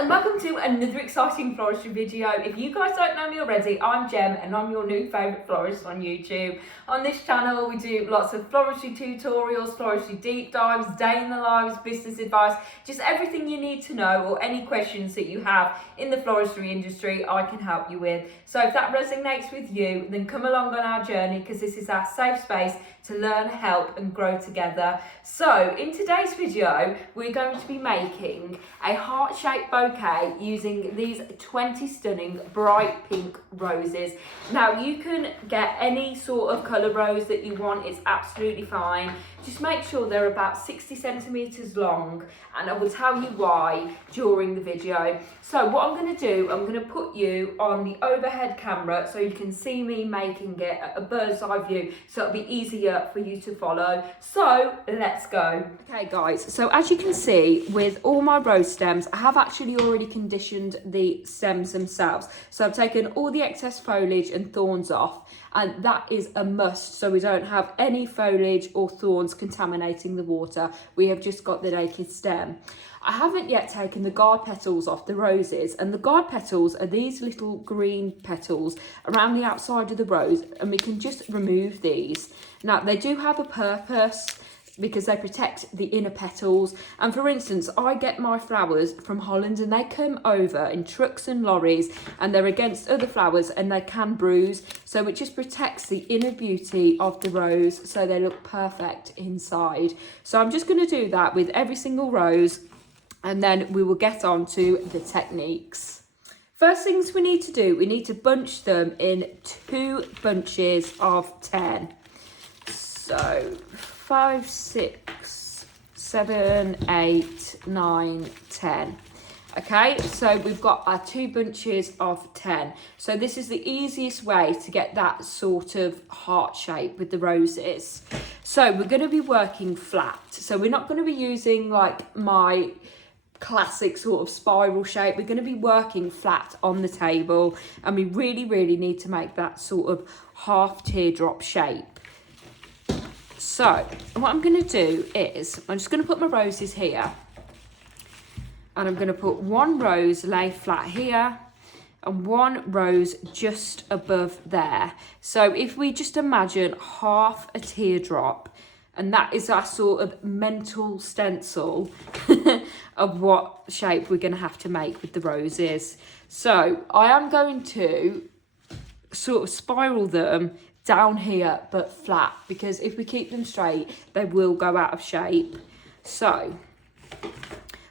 and welcome to another exciting floristry video. If you guys don't know me already, I'm Jem and I'm your new favourite florist on YouTube. On this channel we do lots of floristry tutorials, floristry deep dives, day in the lives, business advice, just everything you need to know or any questions that you have in the floristry industry I can help you with. So if that resonates with you, then come along on our journey because this is our safe space to learn, help and grow together. So in today's video we're going to be making a heart-shaped bouquet using these 20 stunning bright pink roses. Now you can get any sort of colour rose that you want, it's absolutely fine. Just make sure they're about 60 centimetres long and I will tell you why during the video. So what I'm going to do, I'm going to put you on the overhead camera so you can see me making it at a bird's eye view so it'll be easier for you to follow. So let's go. Okay guys, so as you can see with all my rose stems, I have actually already conditioned the stems themselves. So I've taken all the excess foliage and thorns off, and that is a must so we don't have any foliage or thorns contaminating the water. We have just got the naked stem. I haven't yet taken the guard petals off the roses, and the guard petals are these little green petals around the outside of the rose, and we can just remove these. Now they do have a purpose because they protect the inner petals, and for instance I get my flowers from Holland and they come over in trucks and lorries and they're against other flowers and they can bruise, so it just protects the inner beauty of the rose so they look perfect inside. So I'm just going to do that with every single rose and then we will get on to the techniques. First things we need to do, we need to bunch them in 2 bunches of 10. So 5, 6, 7, 8, 9, 10. Okay, so we've got our 2 bunches of 10. So this is the easiest way to get that sort of heart shape with the roses. So we're going to be working flat. So we're not going to be using like my classic sort of spiral shape. We're going to be working flat on the table, and we really need to make that sort of half teardrop shape. So what I'm going to do is I'm just going to put my roses here, and I'm going to put 1 rose lay flat here and 1 rose just above there. So if we just imagine half a teardrop, and that is our sort of mental stencil of what shape we're going to have to make with the roses. So I am going to sort of spiral them down here but flat, because if we keep them straight they will go out of shape. So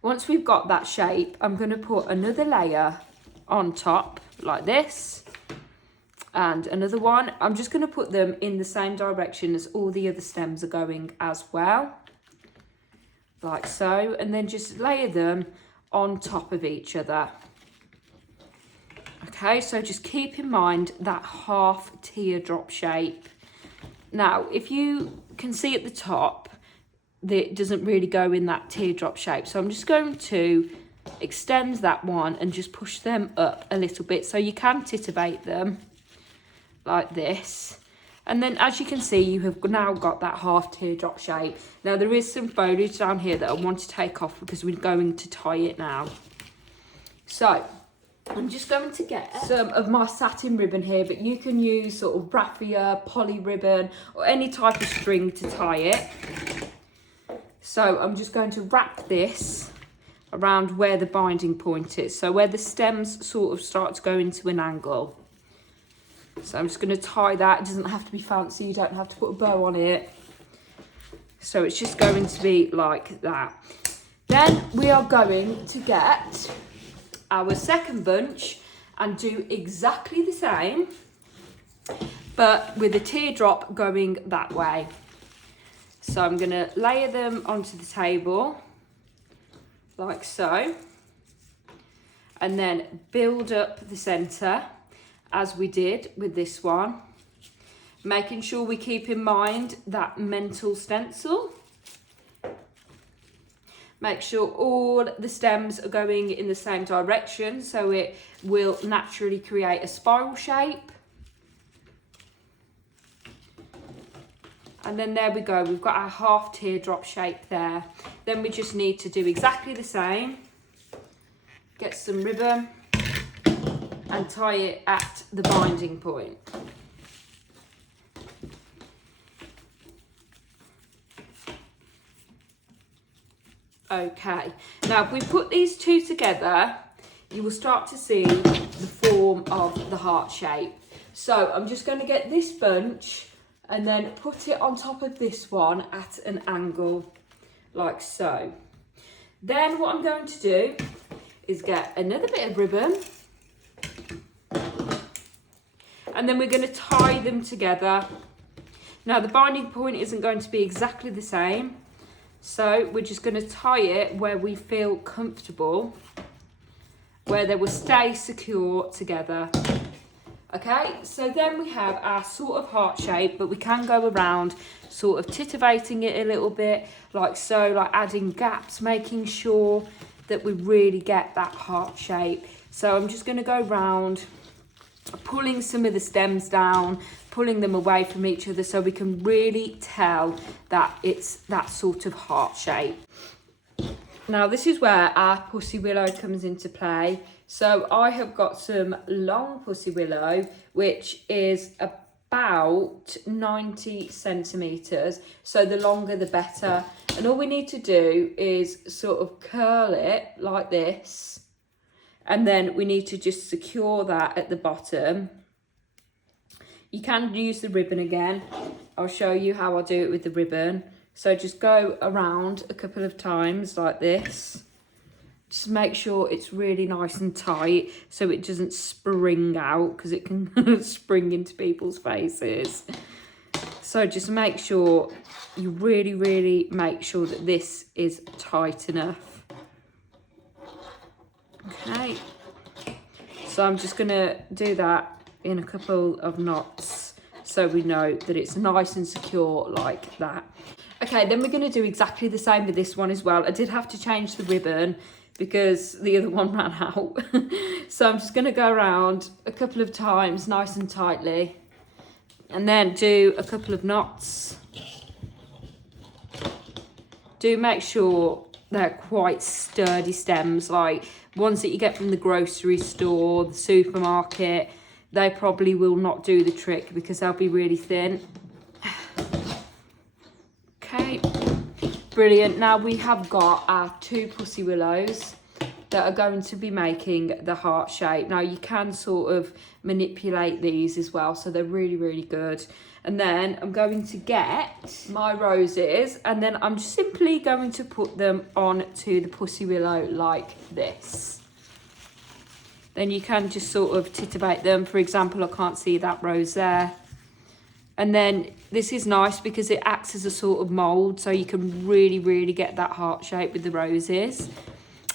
once we've got that shape, I'm going to put another layer on top like this and another one. I'm just going to put them in the same direction as all the other stems are going as well, like so, and then just layer them on top of each other. Okay, so just keep in mind that half teardrop shape. Now, if you can see at the top, that it doesn't really go in that teardrop shape. So I'm just going to extend that one and just push them up a little bit so you can titivate them like this. And then as you can see, you have now got that half teardrop shape. Now there is some foliage down here that I want to take off because we're going to tie it now. So I'm just going to get some of my satin ribbon here, but you can use sort of raffia, poly ribbon or any type of string to tie it. So I'm just going to wrap this around where the binding point is, so where the stems sort of start to go into an angle. So I'm just going to tie that. It doesn't have to be fancy, you don't have to put a bow on it. So it's just going to be like that. Then we are going to get our second bunch and do exactly the same, but with a teardrop going that way. So I'm going to layer them onto the table like so, and then build up the centre as we did with this one, making sure we keep in mind that mental stencil. Make sure all the stems are going in the same direction so it will naturally create a spiral shape. And then there we go, we've got our half teardrop shape there. Then we just need to do exactly the same. Get get some ribbon and tie it at the binding point. Okay, now if we put these two together, you will start to see the form of the heart shape. So I'm just going to get this bunch and then put it on top of this one at an angle, like so. Then what I'm going to do is get another bit of ribbon, and then we're going to tie them together. Now the binding point isn't going to be exactly the same, so we're just going to tie it where we feel comfortable, where they will stay secure together. Okay, so then we have our sort of heart shape, but we can go around sort of titivating it a little bit, like so, like adding gaps, making sure that we really get that heart shape. So I'm just going to go round, pulling some of the stems down, pulling them away from each other so we can really tell that it's that sort of heart shape. Now this is where our pussy willow comes into play. So I have got some long pussy willow, which is about 90 centimetres. So the longer the better. And all we need to do is sort of curl it like this. And then we need to just secure that at the bottom. You can use the ribbon again. I'll show you how I do it with the ribbon. So just go around a couple of times like this. Just make sure it's really nice and tight so it doesn't spring out, because it can spring into people's faces. So just make sure you really make sure that this is tight enough. Okay. So I'm just going to do that in a couple of knots so we know that it's nice and secure like that. Okay, then we're going to do exactly the same with this one as well. I did have to change the ribbon because the other one ran out. So I'm just going to go around a couple of times nice and tightly and then do a couple of knots. Do make sure they're quite sturdy stems, like ones that you get from the grocery store, the supermarket. They probably will not do the trick because they'll be really thin. Okay, brilliant. Now we have got our two pussy willows that are going to be making the heart shape. Now you can sort of manipulate these as well, so they're really good. And then I'm going to get my roses and then I'm simply going to put them onto the pussy willow like this. Then you can just sort of titivate them. For example, I can't see that rose there. And then this is nice because it acts as a sort of mould, so you can really get that heart shape with the roses.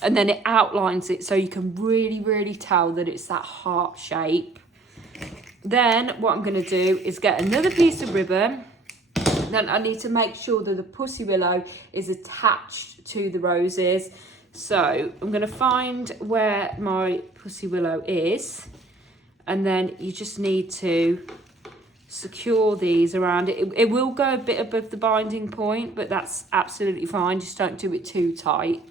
And then it outlines it so you can really tell that it's that heart shape. Then what I'm going to do is get another piece of ribbon. Then I need to make sure that the pussy willow is attached to the roses. So I'm going to find where my pussy willow is. And then you just need to secure these around it. It will go a bit above the binding point, but that's absolutely fine. Just don't do it too tight.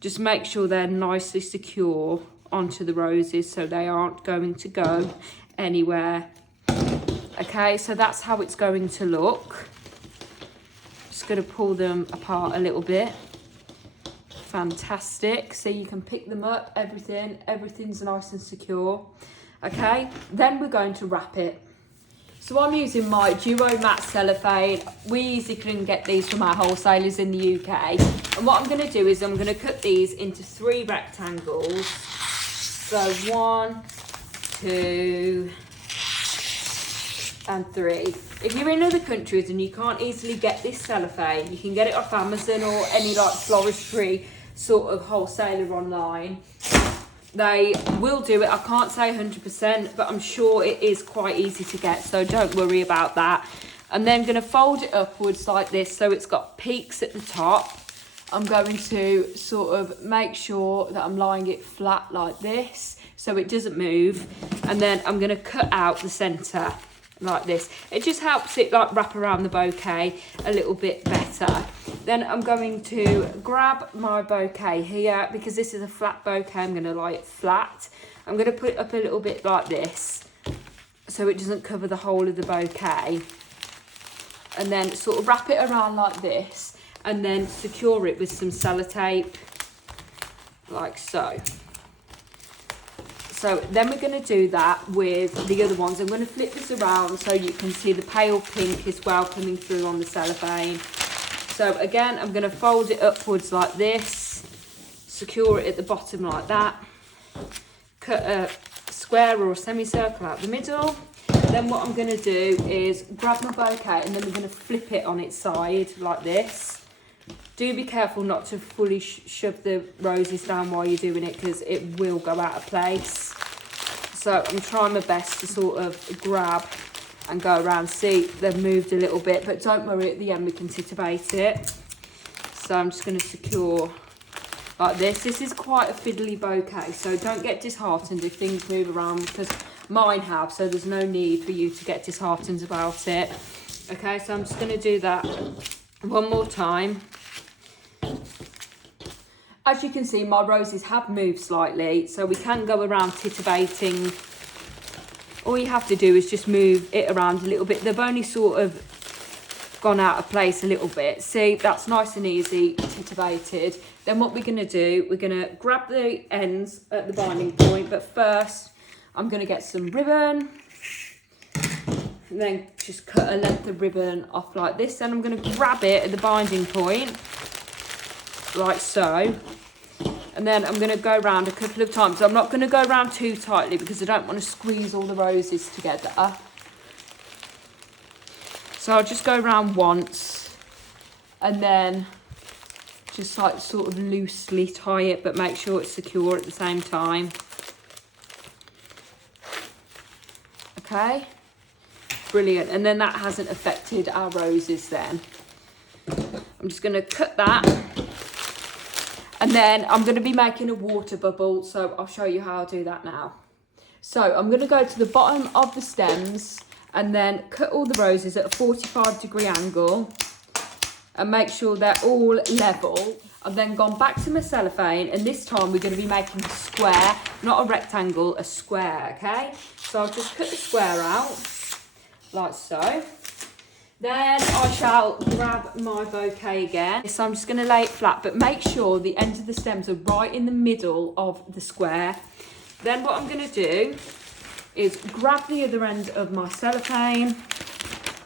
Just make sure they're nicely secure onto the roses so they aren't going to go anywhere. Okay, so that's how it's going to look. Just going to pull them apart a little bit. Fantastic. So you can pick them up, everything's nice and secure. Okay, then we're going to wrap it. So I'm using my Duo Matte Cellophane. We easily can get these from our wholesalers in the UK. And what I'm going to do is I'm going to cut these into 3 rectangles. So 1, 2 and 3. If you're in other countries and you can't easily get this cellophane, you can get it off Amazon or any like floristry sort of wholesaler online. They will do it. I can't say 100%, but I'm sure it is quite easy to get, so don't worry about that. I'm then going to fold it upwards like this so it's got peaks at the top. I'm going to sort of make sure that I'm lying it flat like this so it doesn't move, and then I'm going to cut out the centre like this. It just helps it like wrap around the bouquet a little bit better. Then I'm going to grab my bouquet here, because this is a flat bouquet, I'm going to lie it flat. I'm going to put it up a little bit like this, so it doesn't cover the whole of the bouquet. And then sort of wrap it around like this, and then secure it with some sellotape, like so. So then we're going to do that with the other ones. I'm going to flip this around so you can see the pale pink as well coming through on the cellophane. So again, I'm going to fold it upwards like this, secure it at the bottom like that, cut a square or a semicircle out the middle. Then what I'm going to do is grab my bouquet, and then we're going to flip it on its side like this. Do be careful not to fully shove the roses down while you're doing it, because it will go out of place. So I'm trying my best to sort of grab and go around. See, they've moved a little bit, but don't worry, at the end we can titivate it. So I'm just going to secure like this. This is quite a fiddly bouquet, so don't get disheartened if things move around, because mine have, so there's no need for you to get disheartened about it. Okay, so I'm just going to do that one more time. As you can see, my roses have moved slightly, so we can go around titivating. All you have to do is just move it around a little bit. They've only sort of gone out of place a little bit. See, that's nice and easy, titivated. Then what we're going to do, we're going to grab the ends at the binding point, but first I'm going to get some ribbon, and then just cut a length of ribbon off like this. Then I'm going to grab it at the binding point, like so. And then I'm going to go around a couple of times. I'm not going to go around too tightly, because I don't want to squeeze all the roses together. So I'll just go around once, and then just like sort of loosely tie it, but make sure it's secure at the same time. Okay, brilliant. And then that hasn't affected our roses then. I'm just going to cut that. And then I'm going to be making a water bubble, so I'll show you how I'll do that now. So I'm going to go to the bottom of the stems and then cut all the roses at a 45-degree angle and make sure they're all level. I've then gone back to my cellophane, and this time we're going to be making a square, not a rectangle, a square, okay? So I'll just cut the square out, like so. Then I shall grab my bouquet again. So I'm just going to lay it flat, but make sure the ends of the stems are right in the middle of the square. Then what I'm going to do is grab the other end of my cellophane,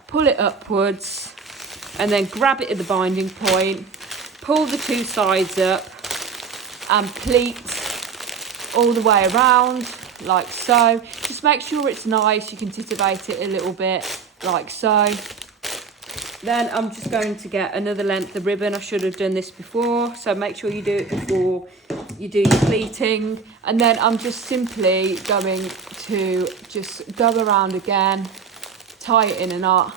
pull it upwards, and then grab it at the binding point, pull the two sides up, and pleat all the way around, like so. Just make sure it's nice. You can titivate it a little bit, like so. Then I'm just going to get another length of ribbon. I should have done this before, so make sure you do it before you do your pleating. And then I'm just simply going to just go around again, tie it in a knot,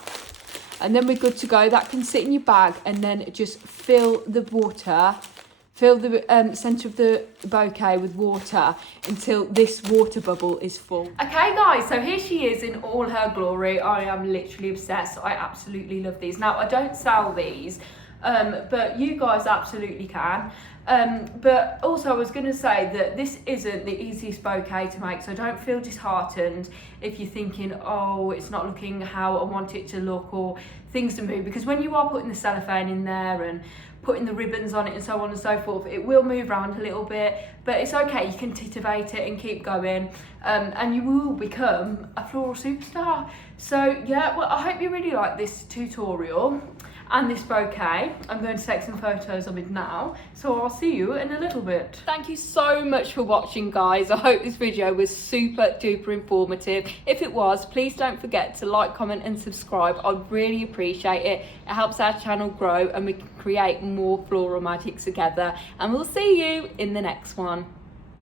and then we're good to go. That can sit in your bag, and then just fill the water, fill the centre of the bouquet with water until this water bubble is full. Okay guys, so here she is in all her glory. I am literally obsessed. I absolutely love these. Now, I don't sell these, but you guys absolutely can. But also I was going to say that this isn't the easiest bouquet to make, so don't feel disheartened if you're thinking, oh, it's not looking how I want it to look, or things to move, because when you are putting the cellophane in there and putting the ribbons on it and so on and so forth, it will move around a little bit, but it's okay. You can titivate it and keep going, and you will become a floral superstar. So yeah, well, I hope you really like this tutorial and this bouquet. I'm going to take some photos of it now, so I'll see you in a little bit. Thank you so much for watching, guys. I hope this video was super duper informative. If it was, please don't forget to like, comment and subscribe. I'd really appreciate it. It helps our channel grow and we can create more floral magic together, and we'll see you in the next one.